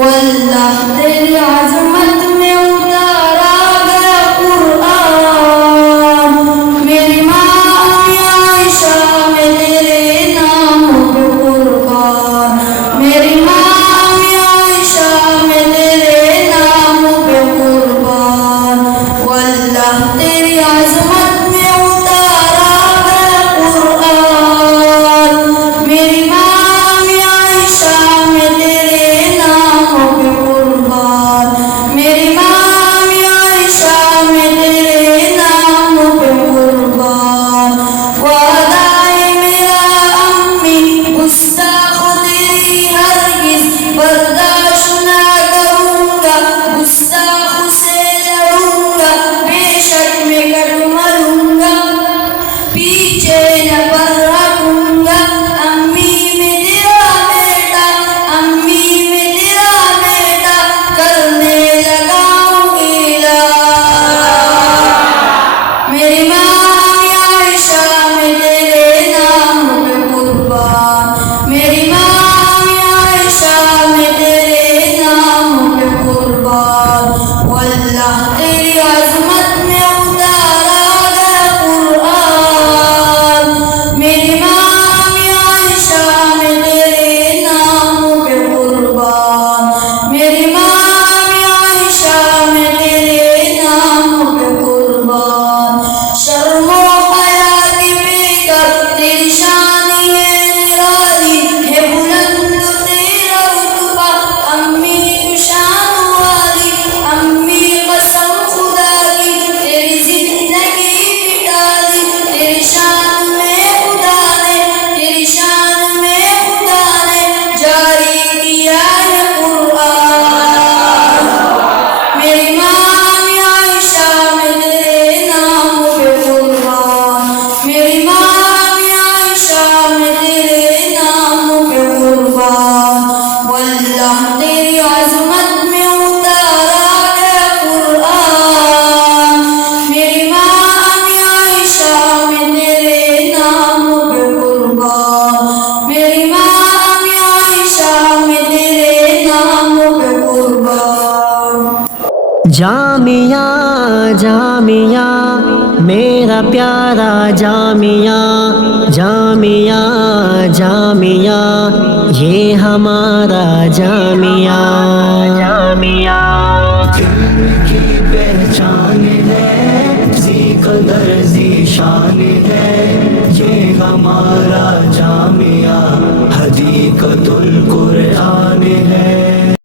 वल्लाह तेरी आज़मत में उतारा गया कुरान। मेरी माँ आयशा में तेरे नाम पे कुर्बान। मेरी माँ आयशा में तेरे नाम पे कुर्बान। वल्लाह तेरी आज़मत में उतारा गया कुरान। मेरी माँ आयशा में तेरे नाम पे कुर्बान। मेरी माँ आयशा में तेरे नाम पे कुर्बान। वादा है मेरा अम्मी गुस्ताख तेरी हरगिज़ बर्दाश्त ना करूँगा। गुस्ताख से लड़ूंगा, बेशक मैं कट मरूंगा, पीछे न पर हटूंगा। अम्मी में तेरा बेटा, अम्मी में तेरा बेटा, करने लगाऊंगी मेरी माँ आयशा में तेरे नाम पे कुर्बान। मेरी माँ आयशा में तेरे नाम पे कुर्बान। वल्लाह तेरी आज़मत में उतारा गया कुरान। मेरी माँ आयशा में तेरे नाम पे कुर्बान। मेरी माँ आयशा में तेरे नाम पे कुर्बान। शर्मो हया की बेकर तेरी शान है निराली, है बुलंद तेरा रुतबा, अम्मी तू शान वाली। अम्मी कसम खुदा की तेरी जिंदगी बिताली, तेरी शान में खुदा ने, तेरी शान में खुदा ने जारी किया है कुरान। मेरी माँ आयशा में तेरे नाम पे कुर्बान। मेरी माँ आयशा में तेरे नाम पे कुर्बान। वल्लाह तेरी आज़मत में उतारा गया कुरान। मेरी माँ आयशा में तेरे नाम पे कुर्बान। मेरी माँ आयशा में तेरे नाम पे कुर्बान। जामिया जामिया मेरा प्यारा जामिया, जामिया जामिया ये हमारा जामिया। जामिया की पहचान है, जी कदर जी शान है, ये हमारा जामिया। हदीक़तुल कुरआन